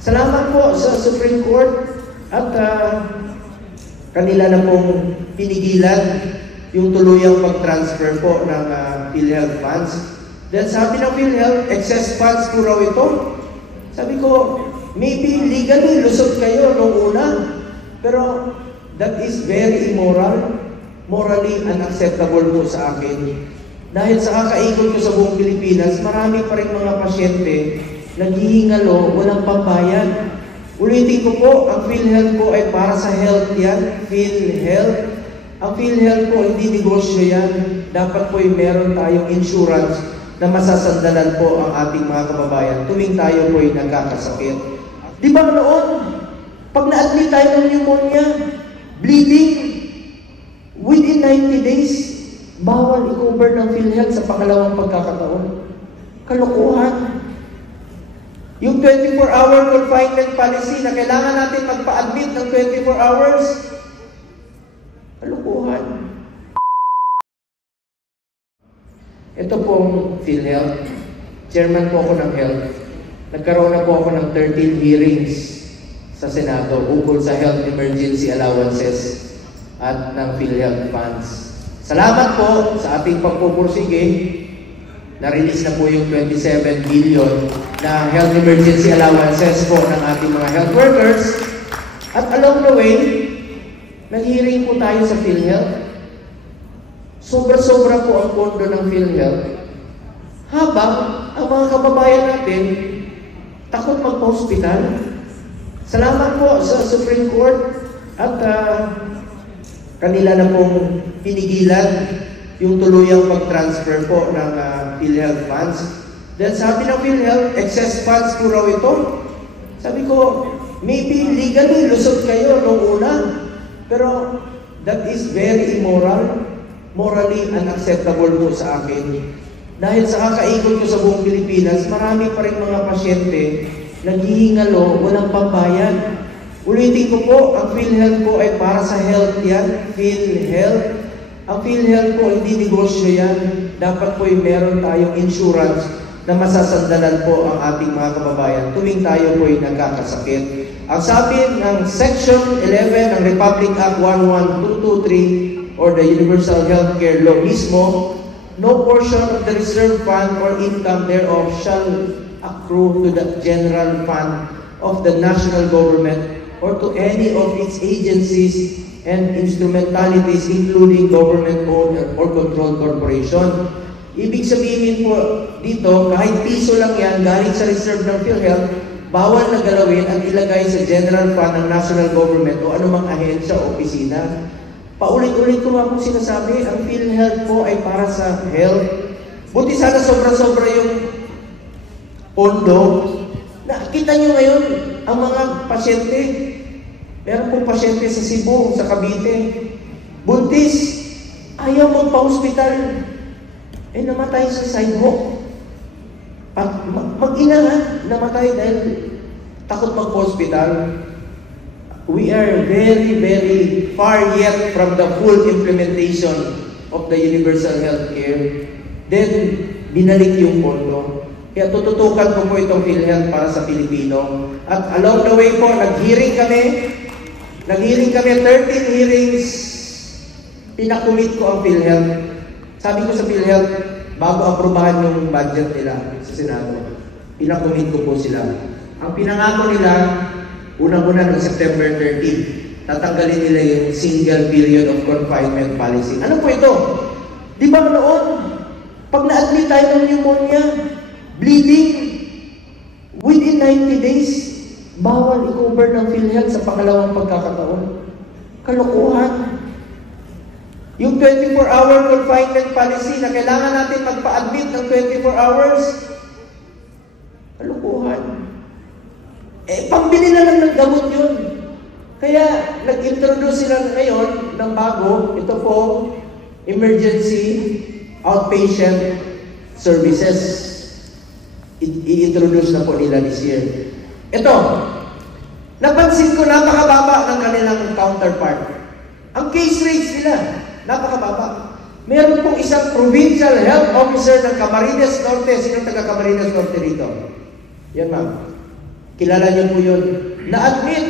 Salamat po sa Supreme Court at kanila na pong pinigilan yung tuluyang pag-transfer po ng PhilHealth funds. Then sabi ng PhilHealth, excess funds po raw ito. Sabi ko, maybe legally lusot kayo noong una, pero that is very immoral, morally unacceptable po sa akin. Dahil sa kakaikot ko sa buong Pilipinas, marami pa rin mga pasyente naghihingalo, walang pambayad. Ulitin ko po, ang PhilHealth po ay para sa health yan, PhilHealth. Ang PhilHealth po, hindi negosyo yan. Dapat po yung meron tayong insurance na masasandalan po ang ating mga kababayan tuwing tayo po ay nagkakasakit. Di ba noon, pag na-admit tayo ng pneumonia, bleeding, within 90 days, bawal i-cover ng PhilHealth sa pangalawang pagkakataon. Kalokohan. Yung 24-hour confinement policy na kailangan natin magpa-admit ng 24 hours, kalokohan. Ito pong PhilHealth. Chairman po ako ng Health. Nagkaroon na po ako ng 13 hearings sa Senado ukol sa health emergency allowances at ng PhilHealth funds. Salamat po sa ating pagpupursige. Na-release na po yung 27 billion na health emergency allowances po ng ating mga health workers. At along the way, nag-hearing po tayo sa PhilHealth. Sobra-sobra po ang pondo ng PhilHealth. Habang ang mga kababayan natin takot magpa-hospital. Salamat po sa Supreme Court at kanila na pong pinigilan yung tuluyang pag-transfer po ng PhilHealth funds. Then sabi ng PhilHealth, excess funds po raw ito. Sabi ko, maybe legally lusot kayo noong una, pero that is very immoral, morally unacceptable po sa akin. Dahil sa kakaikot ko sa buong Pilipinas, marami pa rin mga pasyente naghihingalo, walang pambayad. Ulitin ko po, ang PhilHealth po ay para sa health yan, PhilHealth. Ang PhilHealth po, hindi negosyo yan. Dapat po yung meron tayong insurance na masasandalan po ang ating mga kababayan tuwing tayo po ay nagkakasakit. Ang sabi ng Section 11 ng Republic Act 11223 or the Universal Healthcare Law mismo, no portion of the reserve fund or income thereof shall accrue to the general fund of the national government or to any of its agencies and instrumentalities including government-owned or controlled corporation. Ibig sabihin po dito, kahit piso lang yan, galing sa reserve ng PhilHealth, bawal na galawin at ilagay sa general fund ng national government o anumang ahensya o opisina. Paulit-ulit ko nga pong sinasabi, ang PhilHealth po ay para sa health. Buti sana sobra-sobra yung pondo. Nakita nyo ngayon, ang mga pasyente, meron pong pasyente sa Cebu, sa Cavite, buntis, ayaw magpa-hospital, namatay sa sidewalk. Mag-ina nga, namatay dahil takot magpa-hospital. We are very, very far yet from the full implementation of the universal healthcare. Then, binalik yung pondo. Kaya tututukan ko po itong PhilHealth para sa Pilipino. At along the way po, nag-hearing kami, 13 hearings, pinakumit ko ang PhilHealth. Sabi ko sa PhilHealth, bago aprobahan yung budget nila sa Senado, pinakumit ko po sila. Ang pinangako nila, unang-una noong September 13, tatanggalin nila yung single period of confinement policy. Ano po ito? Di ba noon, pag na-admit tayo ng pneumonia, bleeding, within 90 days, bawal i-cover ng PhilHealth sa pangalawang pagkakataon. Kalokohan. Yung 24-hour confinement policy na kailangan natin magpa-admit ng 24 hours, kalokohan. Pambili na lang ng gamot yun. Kaya, nag-introduce sila ngayon ng bago, ito po, emergency outpatient services. I-introduce na po nila this year. Ito, napansin ko napakababa ng kanilang counterpart. Ang case rates nila, napakababa. Meron pong isang provincial health officer ng Camarines Norte. Sino taga Camarines Norte rito? Yan, ma'am. Kilala niyo po yun. Na-admit,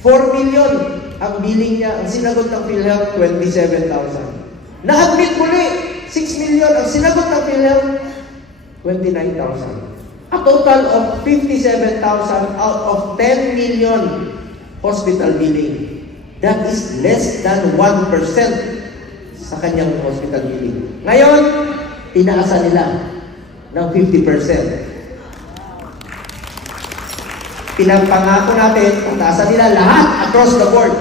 4 million ang billing niya. Ang sinagot ng PhilHealth, 27,000. Na-admit muli, 6 million. Ang sinagot ng PhilHealth, 29,000. A total of 57,000 out of 10 million hospital billing. That is less than 1% sa kanyang hospital billing. Ngayon, tinaasa nila ng 50%. Pinapangako natin, taasan nila lahat across the board.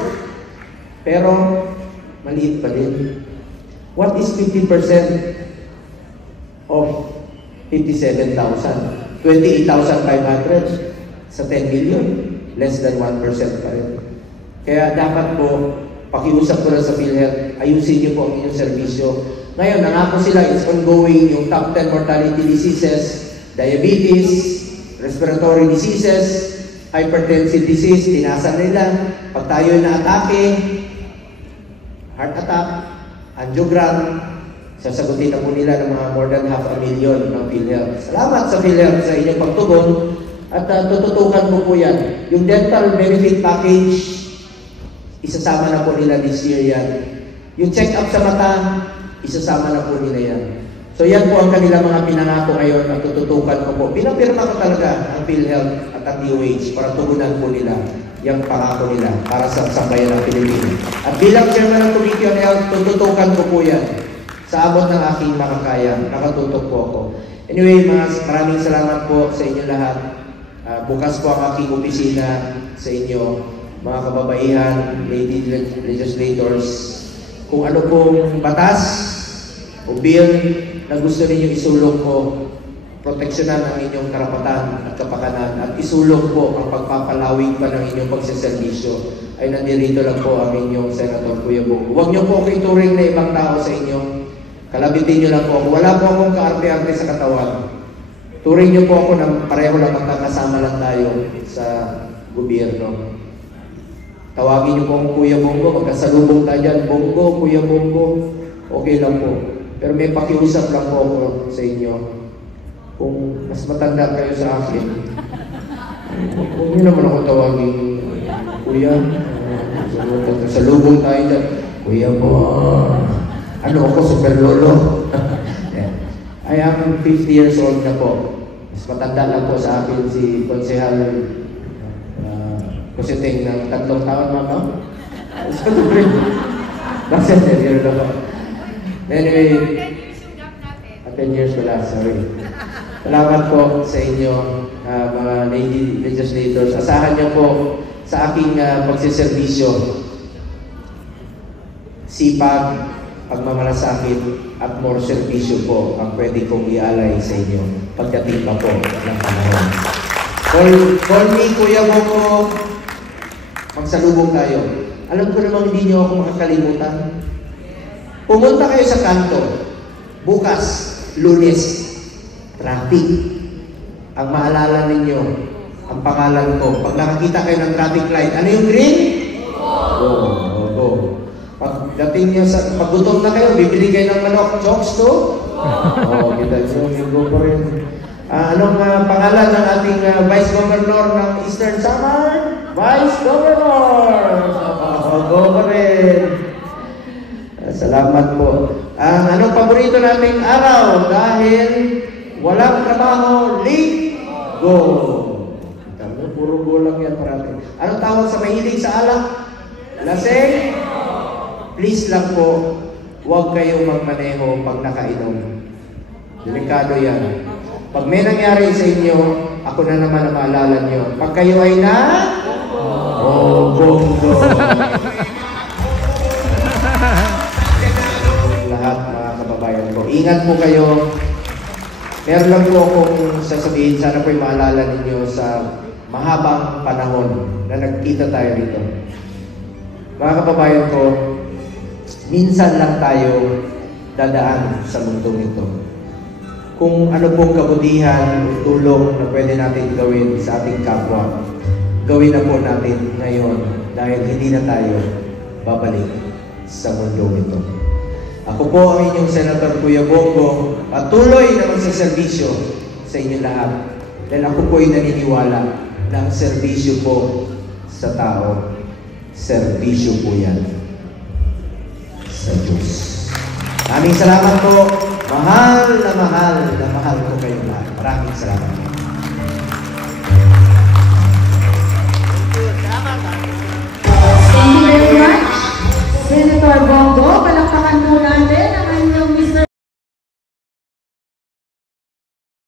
Pero, maliit pa din. What is 50% of 57,000? 28,500 sa 10 million. Less than 1% pa rin. Kaya dapat po, pakiusap ko lang sa PhilHealth, ayusin niyo po ang inyong serbisyo. Ngayon, nangako sila, it's ongoing, yung top 10 mortality diseases, diabetes, respiratory diseases, hypertensive disease, tinasa nila. Pag tayo na-atake, heart attack, angiogram, sasagutin na po nila ng mga more than 500,000 ng PhilHealth. Salamat sa PhilHealth sa inyong pagtugon at tututukan po po yan. Yung dental benefit package, isasama na po nila this year yan. Yung check-up sa mata, isasama na po nila yan. So yan po ang kanilang mga pinangako ngayon at tututukan ko po. Pinapirma ko talaga ang PhilHealth at ang DOH para tugunan po nila yung pangako nila para sa sambayan ng Pilipinas. At bilang Chairman ng Committee on Health, tututukan ko po yan sa abot ng aking makakaya. Nakatutok po ako. Anyway, maraming salamat po sa inyo lahat. Bukas po ang aking opisina sa inyo, mga kababaihan, lady legislators. Kung ano pong batas o bill na gusto ninyo isulong po, proteksyonan ang inyong karapatan at kapakanan at isulong po ang pagpapalawig pa ng inyong pagsiservisyo, ay nandirito lang po ang inyong Senator Kuya Bongo. Huwag niyo po ako ituring na ibang tao sa inyo. Kalabitin niyo lang po ako. Wala po akong kaarte-arte sa katawan. Turing niyo po ako na pareho lang magkakasama lang tayo sa gobyerno. Tawagin niyo po akong Kuya Bongo, magkasalubong tayo dyan. Bongo, Kuya Bongo, okay lang po. Pero may pakiusap lang po ako sa inyo. Kung mas matanda kayo sa akin, huwag niyo naman ako tawagin, Kuya, salubong tayo dyan. Kuya po, ano ako, super lolo. I am 50 years old na po. Mas matanda lang po sa akin si Konsehal Kusiting ng 3 taon, mama. Mas matubrin. Bakit 10 years na po? Anyway, 10 years wala, sorry. Salamat po sa inyo, mga lady legislators. Asahan niyo po sa aking pagsiservisyo, sipag, pagmamalasakit at more servisyo po ang pwede kong ialay sa inyo pagdating pa po ng panahon. Call me, Kuya Bongo. Magsalubong tayo. Alam ko namang hindi niyo ako makakalimutan. Pumunta kayo sa kanto. Bukas, Lunes, traffic. Ang maalala ninyo, ang pangalan ko. Pag nakakita kayo ng traffic light, ano yung green? Go. Pagdating niyo sa, paggutom na kayo, bibili kayo ng manok. Chokes to? Kita nyo, go pa rin. Anong pangalan ng ating Vice Governor ng Eastern Samar? Vice Governor! Go pa rin. Salamat po. Anong paborito nating araw? Dahil walang trabaho, late, go. Puro go lang yan parati. Anong tawag sa mahilig sa alak? Laseng? Please lang po, huwag kayong magmaneho pag nakainom. Delikado yan. Pag may nangyari sa inyo, ako na naman ang maalala nyo. Pag kayo ay na... bongo. Lahat mga kababayan ko. Ingat po kayo. Meron lang po akong sasabihin, sana po'y maalala ninyo sa mahabang panahon na nagkita tayo dito. Mga kababayan ko, minsan lang tayo dadaan sa mundong ito. Kung ano pong kabutihan o tulong na pwede natin gawin sa ating kapwa, gawin na po natin ngayon dahil hindi na tayo babalik sa mundong ito. Ako po ang inyong Senator Kuya Bongo, patuloy na magsaservisyo sa inyo lahat. Dahil ako po'y naniniwala ng serbisyo po sa tao. Serbisyo po yan sa Diyos. Maraming salamat po. Mahal na mahal ko kayo lahat. Maraming salamat.